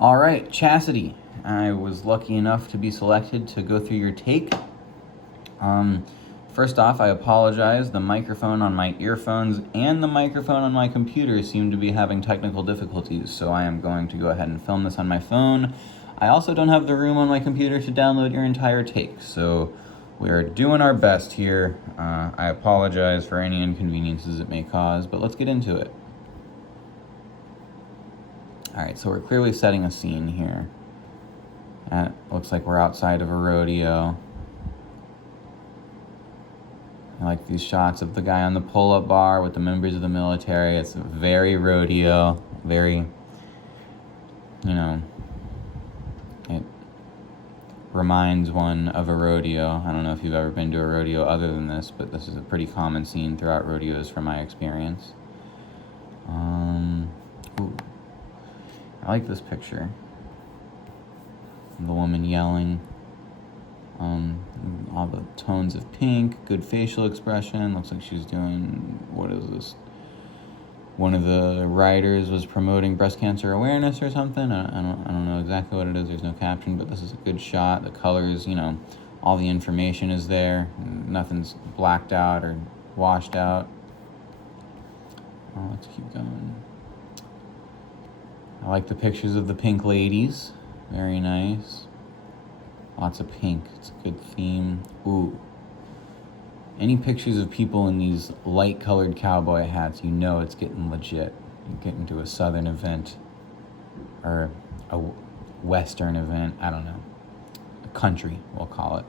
All right, Chasity. I was lucky enough to be selected to go through your take. First off, I apologize. The microphone on my earphones and the microphone on my computer seem to be having technical difficulties, so I am going to go ahead and film this on my phone. I also don't have the room on my computer to download your entire take, so we are doing our best here. I apologize for any inconveniences it may cause, but let's get into it. All right, so we're clearly setting a scene here. Looks like we're outside of a rodeo. I like these shots of the guy on the pull-up bar with the members of the military. It's very rodeo, very, it reminds one of a rodeo. I don't know if you've ever been to a rodeo other than this, but this is a pretty common scene throughout rodeos from my experience. Ooh. I like this picture. The woman yelling. All the tones of pink, good facial expression. Looks like she's doing, what is this? One of the writers was promoting breast cancer awareness or something. I don't know exactly what it is. There's no caption, but this is a good shot. The colors, all the information is there. Nothing's blacked out or washed out. Let's keep going. I like the pictures of the pink ladies. Very nice. Lots of pink. It's a good theme. Ooh. Any pictures of people in these light-colored cowboy hats, it's getting legit. You get into a southern event or a western event. I don't know. A country, we'll call it.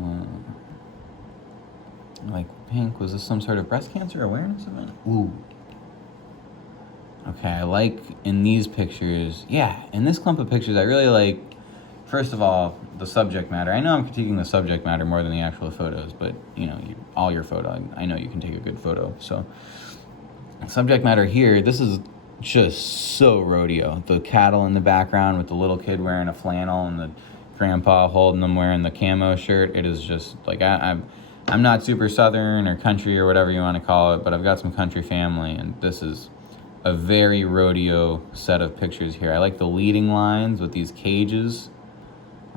I like pink. Was this some sort of breast cancer awareness event? Ooh. Okay, I like in these pictures, in this clump of pictures, I really like, first of all, the subject matter. I know I'm critiquing the subject matter more than the actual photos, but, all your photo, I know you can take a good photo. So, subject matter here, this is just so rodeo. The cattle in the background with the little kid wearing a flannel and the grandpa holding them wearing the camo shirt. It is just, like, I'm not super southern or country or whatever you want to call it, but I've got some country family, and this is a very rodeo set of pictures here. I like the leading lines with these cages,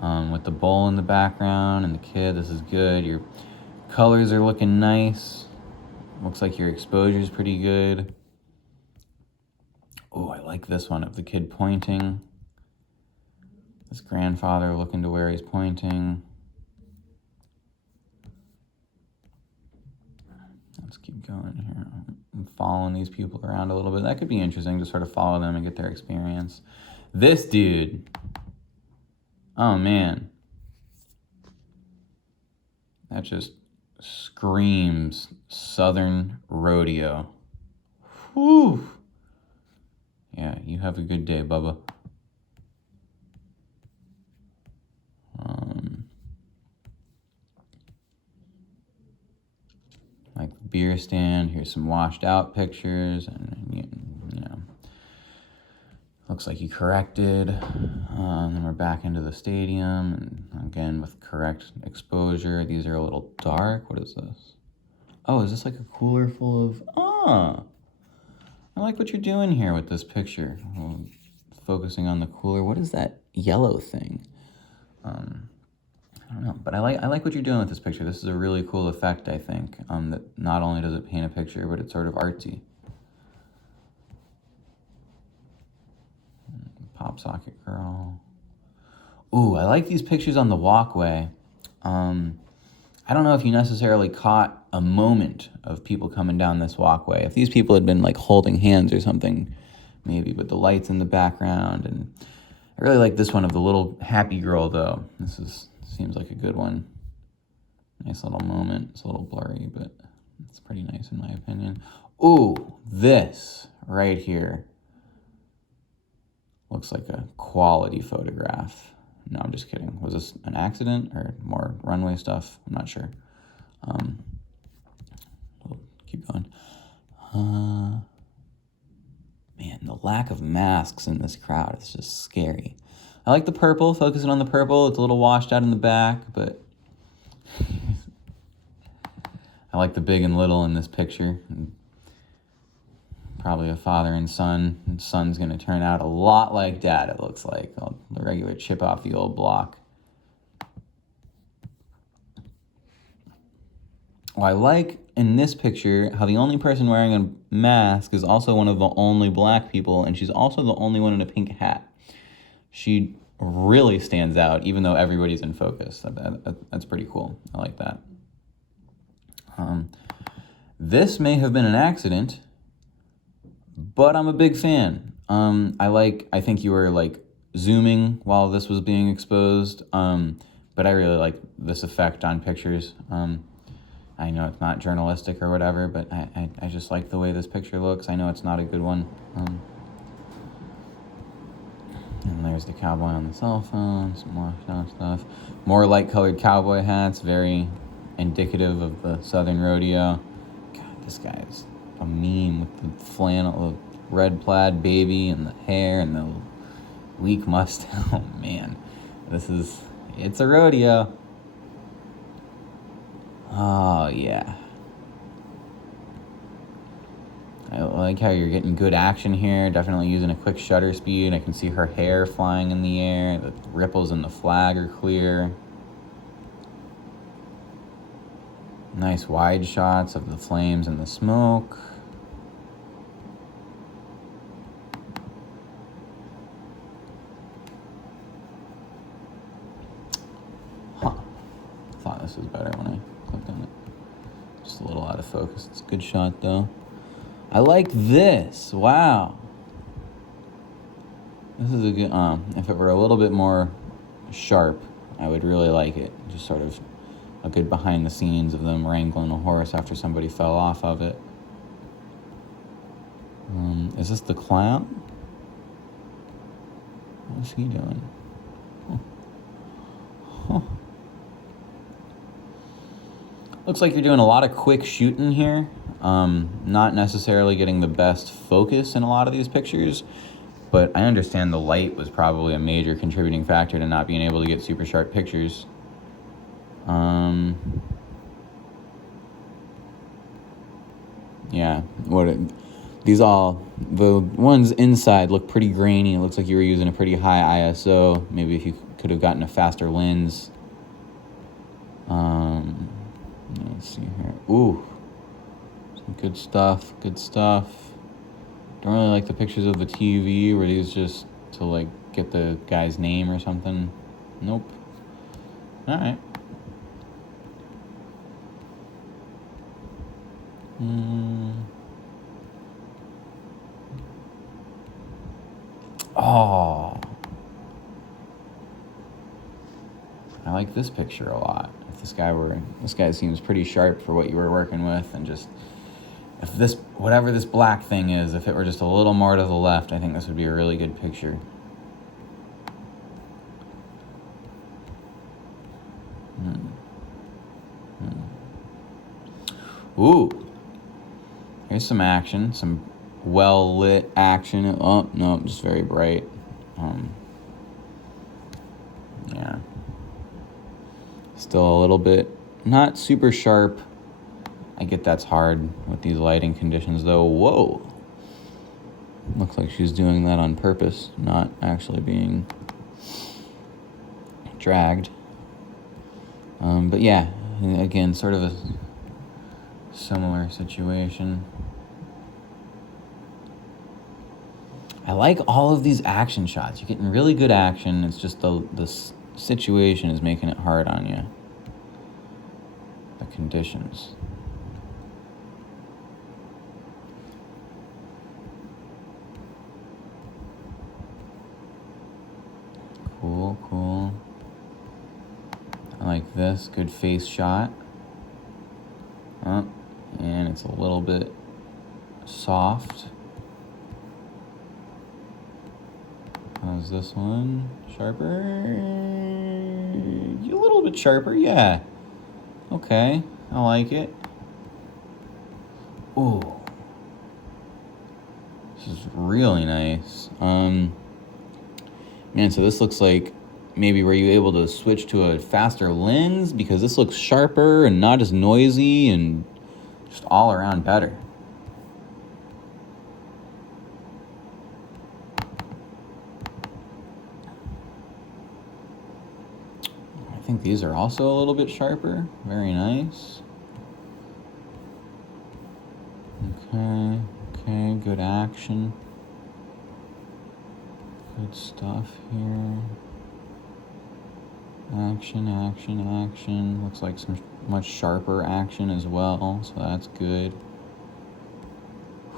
with the bull in the background and the kid. This is good. Your colors are looking nice. Looks like your exposure is pretty good. Oh, I like this one of the kid pointing. This grandfather looking to where he's pointing. Let's keep going here. I'm following these people around a little bit. That could be interesting to sort of follow them and get their experience. This dude. Oh, man. That just screams Southern rodeo. Whew. Yeah, you have a good day, Bubba. Like the beer stand. Here's some washed out pictures, and looks like you corrected. And then we're back into the stadium, and again with correct exposure. These are a little dark. What is this? Oh, is this like a cooler full of? I like what you're doing here with this picture. Focusing on the cooler. What is that yellow thing? I don't know, but I like what you're doing with this picture. This is a really cool effect, I think, that not only does it paint a picture, but it's sort of artsy. Pop socket girl. Ooh, I like these pictures on the walkway. I don't know if you necessarily caught a moment of people coming down this walkway. If these people had been like holding hands or something, maybe, but the lights in the background. And I really like this one of the little happy girl, though. Seems like a good one. Nice little moment. It's a little blurry, but it's pretty nice in my opinion. Ooh, this right here looks like a quality photograph. No, I'm just kidding. Was this an accident or more runway stuff? I'm not sure. We'll keep going. Man, the lack of masks in this crowd is just scary. I like the purple, focusing on the purple. It's a little washed out in the back, but I like the big and little in this picture. Probably a father and son. And son's going to turn out a lot like dad, it looks like. The regular chip off the old block. Well, I like in this picture how the only person wearing a mask is also one of the only black people, and she's also the only one in a pink hat. She really stands out, even though everybody's in focus. That's pretty cool. I like that. This may have been an accident, but I'm a big fan. I think you were like zooming while this was being exposed, but I really like this effect on pictures. I know it's not journalistic or whatever, but I just like the way this picture looks. I know it's not a good one. And there's the cowboy on the cell phone, some washed out stuff. More light-colored cowboy hats, very indicative of the Southern Rodeo. God, this guy is a meme with the flannel, the red plaid baby and the hair and the weak mustache. Oh, man. It's a rodeo. Oh, yeah. I like how you're getting good action here. Definitely using a quick shutter speed. I can see her hair flying in the air. The ripples in the flag are clear. Nice wide shots of the flames and the smoke. Huh. Thought this was better when I clicked on it. Just a little out of focus. It's a good shot though. I like this. Wow. This is a good, if it were a little bit more sharp, I would really like it. Just sort of a good behind the scenes of them wrangling a horse after somebody fell off of it. Is this the clown? What's he doing? Huh. Looks like you're doing a lot of quick shooting here. Not necessarily getting the best focus in a lot of these pictures, but I understand the light was probably a major contributing factor to not being able to get super sharp pictures. Yeah, the ones inside look pretty grainy. It looks like you were using a pretty high ISO. Maybe if you could have gotten a faster lens. Let's see here. Ooh. Some good stuff. Don't really like the pictures of the TV. Were these just to like get the guy's name or something? Nope. All right. Oh. I like this picture a lot. If this guy seems pretty sharp for what you were working with, and just if whatever this black thing is, if it were just a little more to the left, I think this would be a really good picture. Ooh, here's some action, some well-lit action. Oh, no, just very bright. Yeah. Still a little bit, not super sharp. I get that's hard with these lighting conditions, though. Whoa. Looks like she's doing that on purpose, not actually being dragged. But yeah, again, sort of a similar situation. I like all of these action shots. You're getting really good action. It's just the situation is making it hard on you. The conditions. Cool. I like this. Good face shot. And it's a little bit soft. How's this one? Sharper? A little bit sharper, yeah. Okay, I like it. Ooh. This is really nice. Man, so this looks like maybe were you able to switch to a faster lens? Because this looks sharper and not as noisy and just all around better. think these are also a little bit sharper. Very nice. Okay, good action. Good stuff here. Action. Looks like some much sharper action as well, so that's good.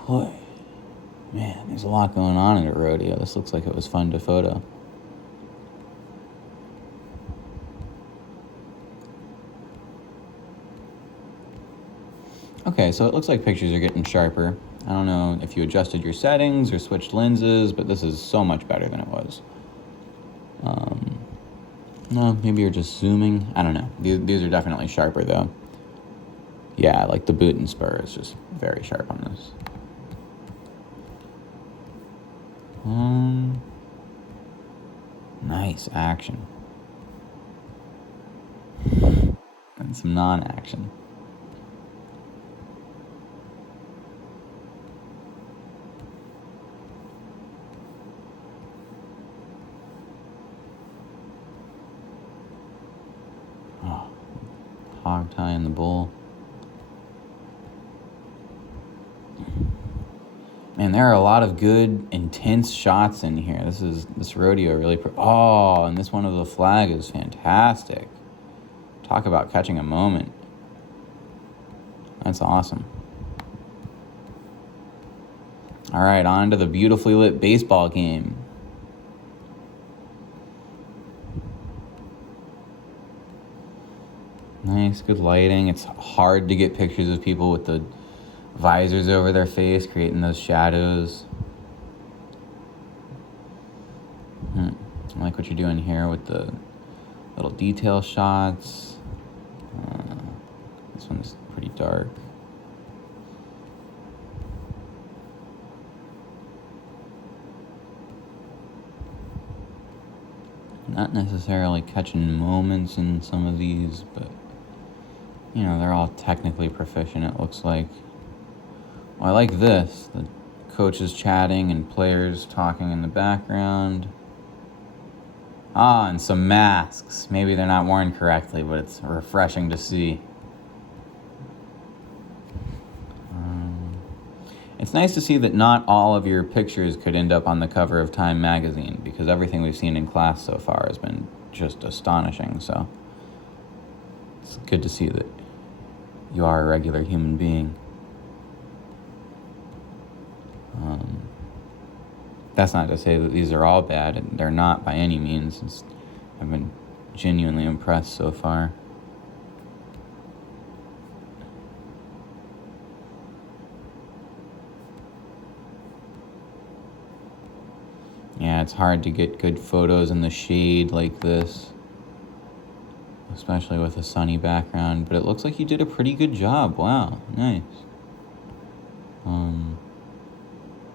Boy, man, there's a lot going on at a rodeo. This looks like it was fun to photo. Okay, so it looks like pictures are getting sharper. I don't know if you adjusted your settings or switched lenses, but this is so much better than it was. No, maybe you're just zooming. I don't know. These are definitely sharper, though. Yeah, like the boot and spur is just very sharp on this. Nice action. And some non-action. Hog tie in the bull. Man, there are a lot of good, intense shots in here. This rodeo really... and this one of the flag is fantastic. Talk about catching a moment. That's awesome. All right, on to the beautifully lit baseball game. Nice, good lighting. It's hard to get pictures of people with the visors over their face, creating those shadows. I like what you're doing here with the little detail shots. This one's pretty dark. Not necessarily catching moments in some of these, but you know, they're all technically proficient, it looks like. Well, I like this. The coaches chatting and players talking in the background. And some masks. Maybe they're not worn correctly, but it's refreshing to see. It's nice to see that not all of your pictures could end up on the cover of Time magazine, because everything we've seen in class so far has been just astonishing, so it's good to see that you are a regular human being. That's not to say that these are all bad, and they're not by any means. I've been genuinely impressed so far. Yeah, it's hard to get good photos in the shade like this, especially with a sunny background, but it looks like you did a pretty good job. Wow, nice.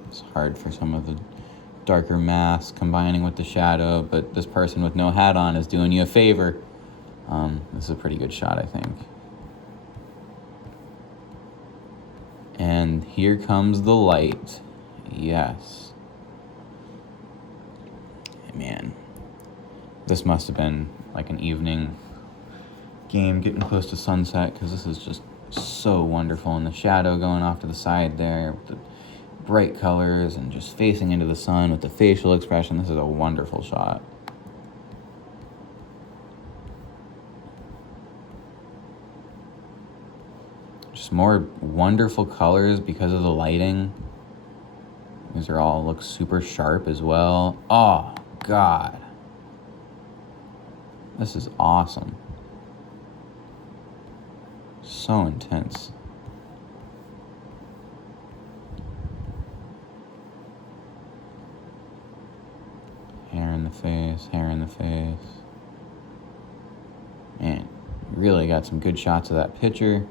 It's hard for some of the darker masks combining with the shadow, but this person with no hat on is doing you a favor. This is a pretty good shot, I think. And here comes the light. Yes. Man, this must have been like an evening game getting close to sunset, because this is just so wonderful. And the shadow going off to the side there with the bright colors and just facing into the sun with the facial expression. This is a wonderful shot. Just more wonderful colors because of the lighting. These are all look super sharp as well. Oh, God. This is awesome. So intense. Hair in the face, hair in the face. Man, really got some good shots of that picture.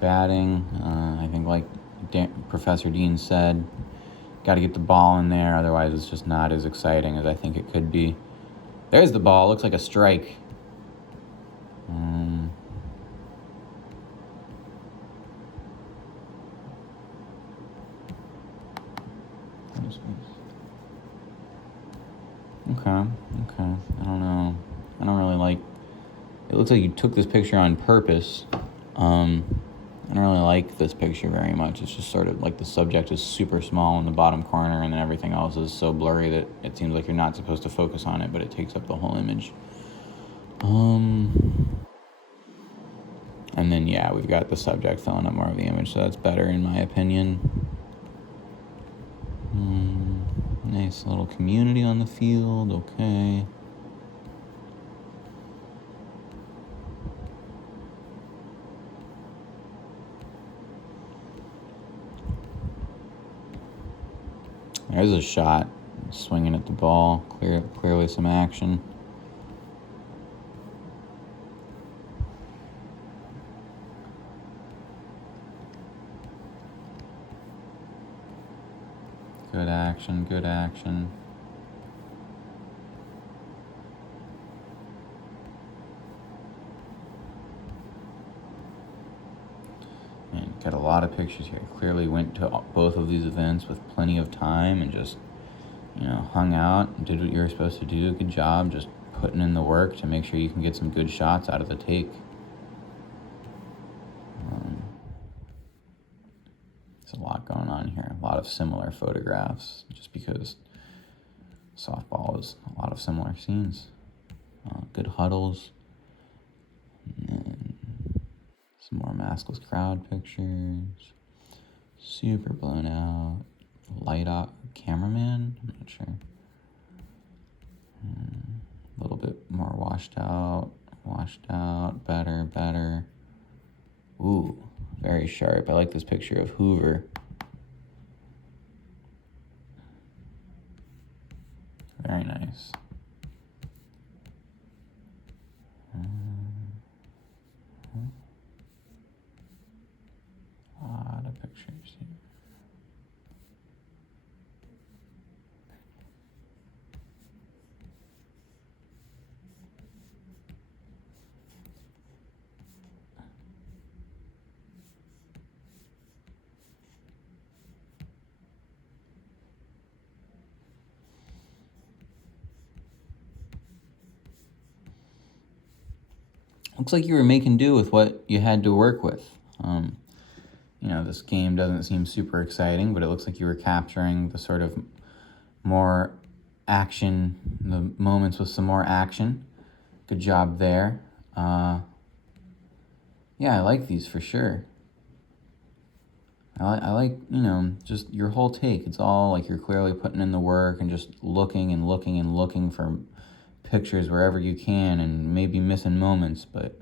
Batting, I think like Professor Dean said, got to get the ball in there, otherwise it's just not as exciting as I think it could be. There's the ball, looks like a strike. Okay. I don't know. I don't really like... It looks like you took this picture on purpose. I don't really like this picture very much. It's just sort of like the subject is super small in the bottom corner, and then everything else is so blurry that it seems like you're not supposed to focus on it, but it takes up the whole image. And then, yeah, we've got the subject filling up more of the image, so that's better in my opinion. Nice little community on the field, okay. There's a shot, swinging at the ball, clearly some action. Good action, good action. And got a lot of pictures here. Clearly went to both of these events with plenty of time and just, hung out and did what you were supposed to do. Good job just putting in the work to make sure you can get some good shots out of the take. There's a lot going on here. A lot of similar photographs just because softball is a lot of similar scenes. Good huddles. And some more maskless crowd pictures. Super blown out. Light out cameraman? I'm not sure. A little bit more washed out. Better. Ooh, very sharp. I like this picture of Hoover. Very nice. A lot of pictures here. Looks like you were making do with what you had to work with. This game doesn't seem super exciting, but it looks like you were capturing the sort of more action, the moments with some more action. Good job there. Yeah, I like these for sure. I like, just your whole take. It's all like you're clearly putting in the work and just looking for pictures wherever you can and maybe missing moments, but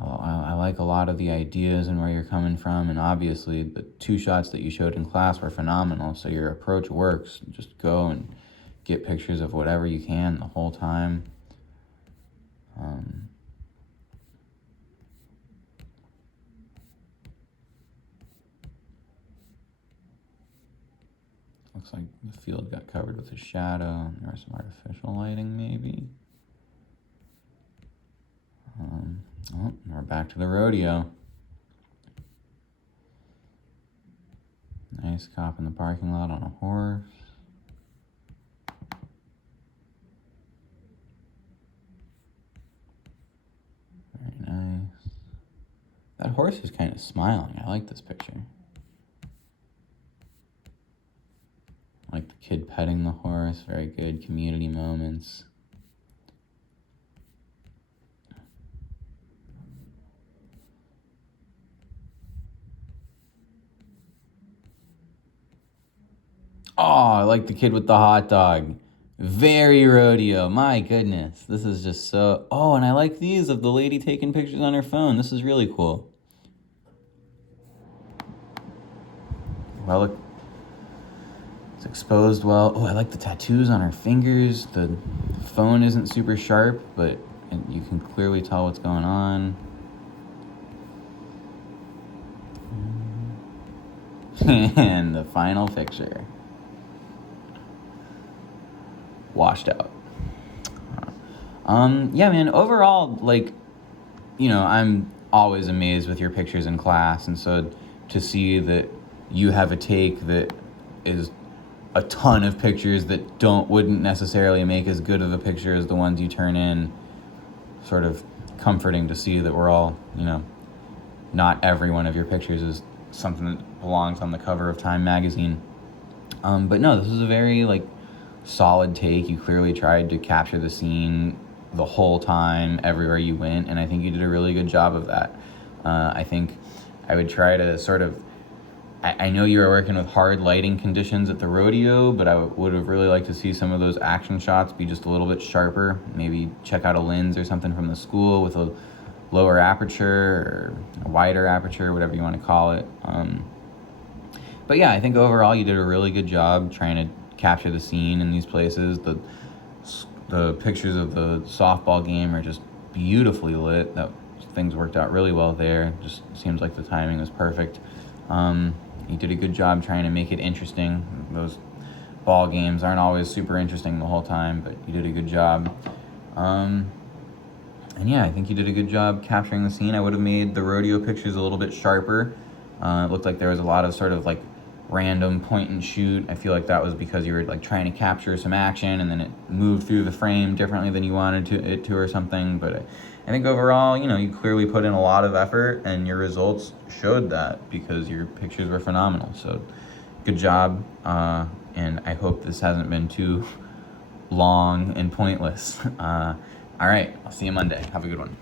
I like a lot of the ideas and where you're coming from, and obviously the 2 shots that you showed in class were phenomenal, so your approach works. Just go and get pictures of whatever you can the whole time. Looks like the field got covered with a shadow, and there was some artificial lighting maybe. We're back to the rodeo. Nice cop in the parking lot on a horse. Very nice. That horse is kind of smiling. I like this picture. I like the kid petting the horse. Very good community moments. Oh, I like the kid with the hot dog. Very rodeo. My goodness. This is just so... Oh, and I like these of the lady taking pictures on her phone. This is really cool. Well, look. It's exposed well. Oh, I like the tattoos on her fingers. The phone isn't super sharp, but you can clearly tell what's going on. And the final picture. Washed out. Yeah, man, overall, I'm always amazed with your pictures in class, and so to see that you have a take that is a ton of pictures that wouldn't necessarily make as good of a picture as the ones you turn in. Sort of comforting to see that we're all, not every one of your pictures is something that belongs on the cover of Time magazine. But no, this is a very solid take. You clearly tried to capture the scene the whole time, everywhere you went, and I think you did a really good job of that. I think I would try to sort of, I know you were working with hard lighting conditions at the rodeo, but I would have really liked to see some of those action shots be just a little bit sharper. Maybe check out a lens or something from the school with a lower aperture or a wider aperture, whatever you want to call it. But yeah, I think overall you did a really good job trying to capture the scene in these places. The pictures of the softball game are just beautifully lit. Things worked out really well there. Just seems like the timing was perfect. You did a good job trying to make it interesting. Those ball games aren't always super interesting the whole time, but you did a good job. And yeah, I think you did a good job capturing the scene. I would have made the rodeo pictures a little bit sharper. It looked like there was a lot of sort of random point and shoot. I feel like that was because you were trying to capture some action and then it moved through the frame differently than you wanted it to or something. But I think overall, you clearly put in a lot of effort and your results showed that because your pictures were phenomenal. So good job. And I hope this hasn't been too long and pointless. All right, I'll see you Monday. Have a good one.